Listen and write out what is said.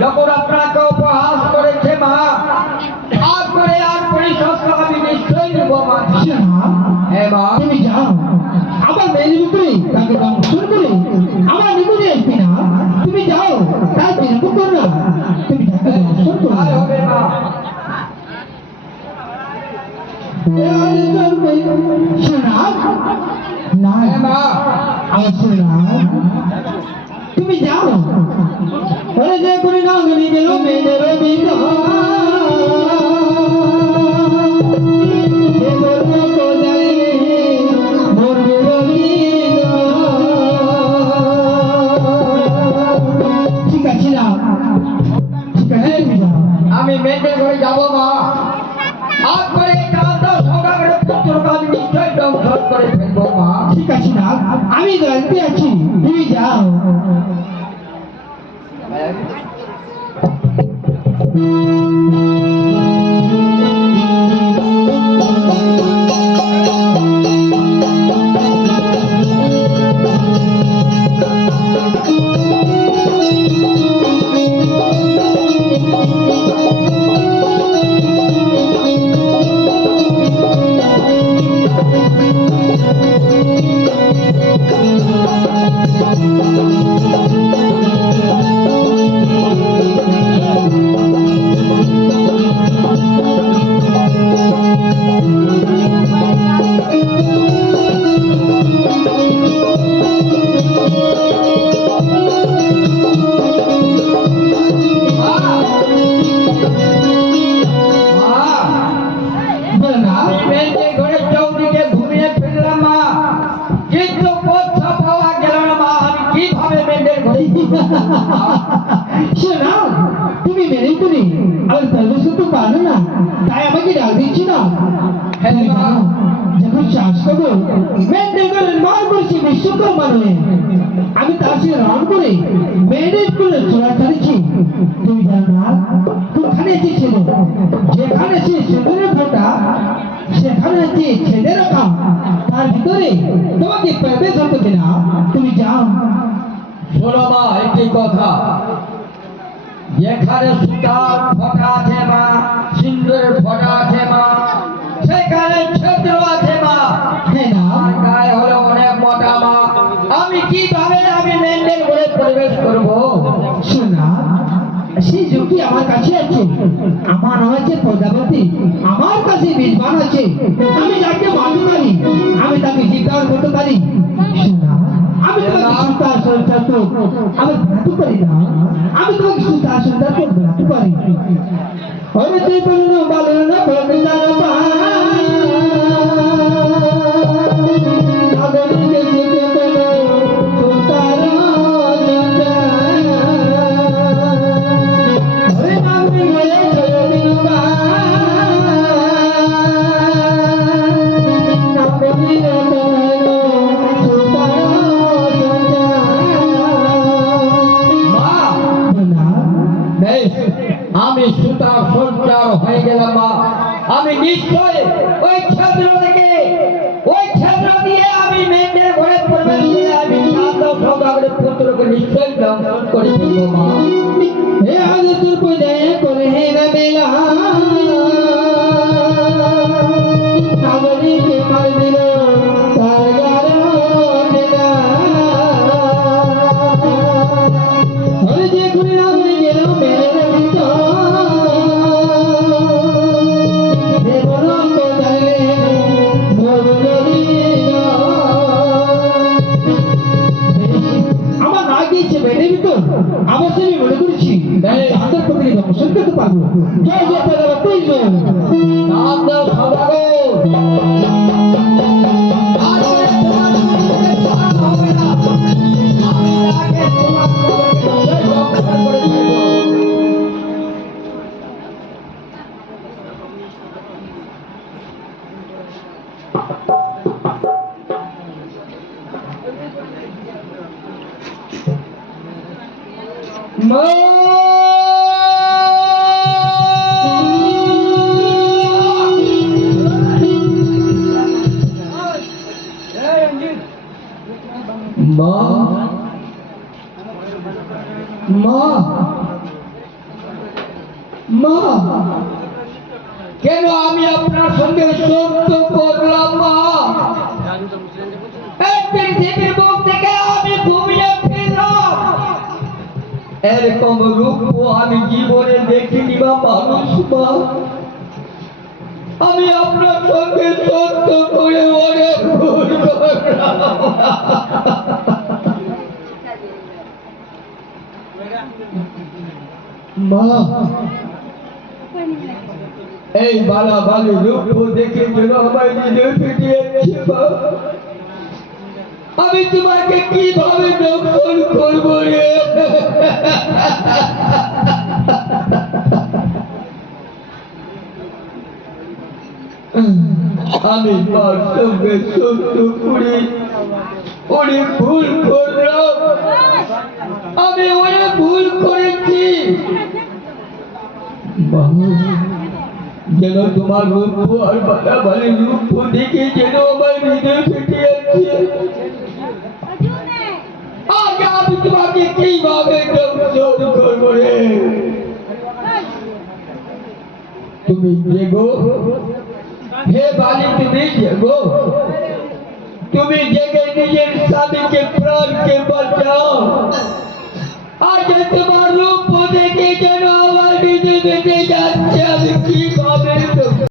যখন আপনাকে উপহাস করেছে মা, তারপরে আর পরিশোধ আমি নিশ্চয়ই নেব মা। হ্যাঁ মা, তুমি যাও আবার মেয়ের ভিতরে তাকে দংশন করে আমার নিকটে আসবি না। তুমি যাও, তাই বিলম্ব করো না, তুমি তাকে দংশন করো। হবে মা। শোনা না মা, আমার শোনা, তুমি যাও ওরে যে করে না গলি গেল মেয়েদের ঠিক আছে না, ঠিক আছে আমি মেয়েদের ঘরে যাবো মা। আর করে পুত্রকে নিশ্চয় দংশন করে ফেলবো মা। ঠিক আছে না, আমি জানতে আছি, তুমি যাও। শোনা, তুমি মেনে করে আর সর্বস্ব তো পারো না, তাই আমাকে ডাক দিচ্ছি না। যখন চাষ করবো মেয়েদের করে নয় বলছি বিশ্বকর্মা নয়, আমি তার সঙ্গে রন করে মেয়েদের করে চোরা ছাড়ছি। তুমি জানো না কোনখানে আছে ছেলে, যেখানে সে সেখানের ফোটা সেখানে আছে ছেলে রাখা, তার ভিতরে তোমাকে প্রবেশ হতে না। তুমি যাও। শোনো মা, একটি কথা, যেখানে সুতার ফটা আছে মা, সিন্দুরের ফটা আছে মা, সেখানে ছেদ্র যুক্তি আমার কাছে আছে। আমার নাম আছে প্রজাপতি, আমার কাছে বিদ্বান আছে। আমি যাকে মানতে পারি, আমি তাকে জিজ্ঞাসা করতে পারি। শোনা, আমি তোমাকে সুতার সঞ্চার তো আমি বানাতে পারি না, আমি তোমাকে সুতার সঞ্চার তো বানাতে পারি। ওরে তুই বলুন বলো না বলতে জানো পা আমি সুতা সঞ্চার হয়ে গেলাম মা। আমি নিশ্চয় ওই ছাত্র থেকে ওই ছাত্র দিয়ে আমি মেয়েদের ঘরে প্রবেশ করে আমি ছাত্র সদাগরের পুত্রকে নিশ্চয় দংশন করে দেবো মা। হে আজ তোর পূজা করে হে না বেলা নাগরিকে মার দিল তার গারো দেলা হরে যে ঘুরে না হয়ে গেল মেরে আমার না গিয়েছে মেনে ভিতর অবশ্যই আমি মনে করেছি তাদের প্রতি দর্শন করতে পারবো। জয় জয় প্রজাপতি জয়। নামদেব সদাগর আজ তোমার মুখে ছাড় হবে না। আমি আগে তোমার নিশ্চয় দংশন করে দেবো। কেন আমি আপনার সঙ্গে সত্য করলাম মা? এই পৃথিবীর মুখ থেকে আমি ঘুমিয়ে ফিরলাম। এরকম রূপ আমি জীবনে দেখিনি বা মানুষ মা। আমি আপনার সঙ্গে সত্য করে অনেক ভুল করলাম। মা এই বালা বালি রূপ দেখে যেন আমায় নিজে ফিটিয়েছে মা। আমি তোমাকে কিভাবে দংশন করবো রে? আমি তার সঙ্গে সত্য করে অনেক ভুল করলাম। আমি অনেক ভুল করেছি যেন তোমার রূপ আর বাড়াবাড়ি রূপ দেখে যেন আমার হৃদয় ফেটে যাচ্ছে। আগে আমি তোমাকে কিভাবে দংশন করবো রে? তুমি জেগো হে বালি, তুমি জেগো। তুমি জেগে নিজের স্বামীকে প্রাণকে বাঁচাও। আজ তোমার রূপ দেখে যেন আমার হৃদয় বেঁচে যাচ্ছে। আমি কি